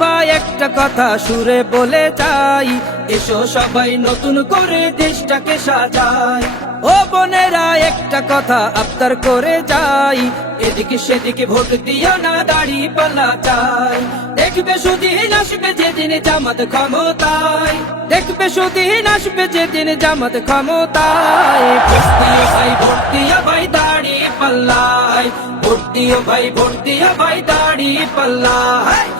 ভাই একটা কথা সুরে বলে যাই এসো সবাই নতুন করে দেশটাকে সাজায় ও বোনেরা, একটা কথা আবদার করে যাই। এদিকে সেদিকে ভোট দিও না দাড়ি পাল্লা চাই দেখবে সুদিন আসবে যেদিন জামাত ক্ষমতায়। দেখবে সুদিন আসবে যেদিন জামাত ক্ষমতায়। ভাই, ভোট দিও ভাই দাড়ি পাল্লায়। ভোট ভাই, ভোট দিও ভাই দাড়ি পাল্লায়।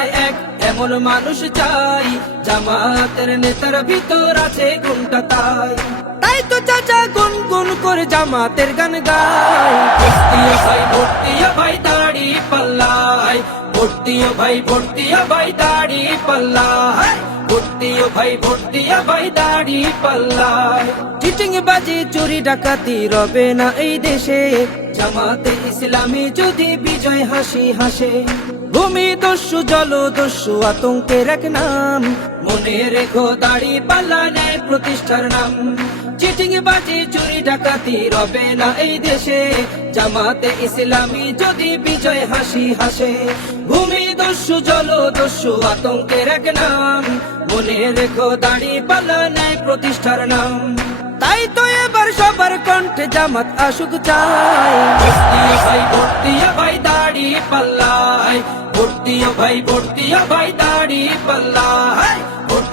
এমন মানুষ চাই? জামাতের নেতার ভিতর আছে গুণটা তাই? তাই তো চাচা গুন গুন করে জামাতের গান গায় ভাই ভর্তি ভাই দাড়ি ভর্তিয়া ভাই ভর্তিয়া ভাই, দাড়ি পাল্লা। ভর্তিয়া ভাই ভর্তিয়া ভাই, দাড়ি পাল্লা। চিটিং বাজি, চুরি, ডাকাতি, রবে না এই দেশে। জামাতে ইসলামী যদি বিজয় হাসি হাসে। ভূমি দস্যু জল দস্যু আতঙ্কের এক নাম। মনে রেখো দাড়ি পাল্লা নেয় প্রতিষ্ঠার নাম। চিটিং বাজি, চুরি ডাকাতি রবে না এই দেশে। জামাতে ইসলামী যদি বিজয় হাসি হাসে। ভূমি দস্যু জল দস্যু আতঙ্কের এক নাম। মনে রেখো দাড়ি পাল্লা নেয় প্রতিষ্ঠার নাম। তাই তো এবার সবার কণ্ঠে জামাত আসুক চাই। ভাই ভর্তিয়া ভাই, দাড়ি পাল্লায়। ভর্তিয়া ভাই ভর্তিয়া ভাই, দাড়ি পাল্লায়।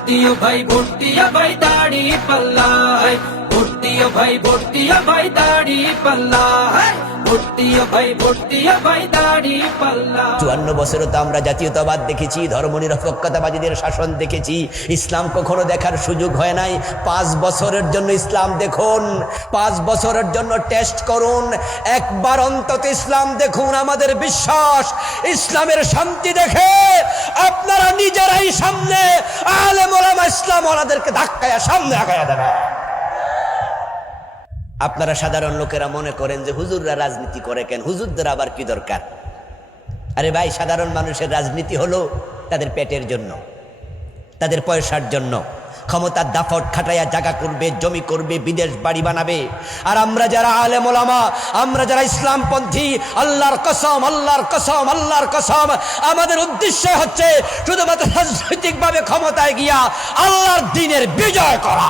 ভর্তিয়া ভাই ভর্তিয়া ভাই দাড়ি পাল্লায়। ভর্তিও ভাই ভর্তিয়া ভাই দাড়ি পাল্লায়। চুয়ান্ন তো আমরা জাতীয়তাবাদ দেখেছি শাসন দেখেছি। ইসলাম কখনো দেখার সুযোগ হয় নাই। পাঁচ বছরের জন্য ইসলাম দেখুন, পাঁচ বছরের জন্য টেস্ট করুন। একবার অন্তত ইসলাম দেখুন, আমাদের বিশ্বাস, ইসলামের শান্তি দেখে আপনারা নিজেরাই সামনে আলে মোলামা ইসলাম ওনাদেরকে ধাক্কায়া সামনে আগায়া আপনারা সাধারণ লোকেরা মনে করেন যে হুজুররা রাজনীতি করে কেন? হুজুরদের আবার কি দরকার? আরে ভাই, সাধারণ মানুষের রাজনীতি হলো তাদের পেটের জন্য, তাদের পয়সার জন্য। ক্ষমতার দাফট খাটাইয়া জায়গা করবে, জমি করবে, বিদেশ বাড়ি বানাবে। আর আমরা যারা আলেম ওলামা, আমরা যারা ইসলামপন্থী, আল্লাহর কসম আল্লাহর কসম আল্লাহর কসম, আমাদের উদ্দেশ্য হচ্ছে শুধুমাত্র রাজনৈতিকভাবে ক্ষমতায় গিয়া আল্লাহর দিনের বিজয় করা।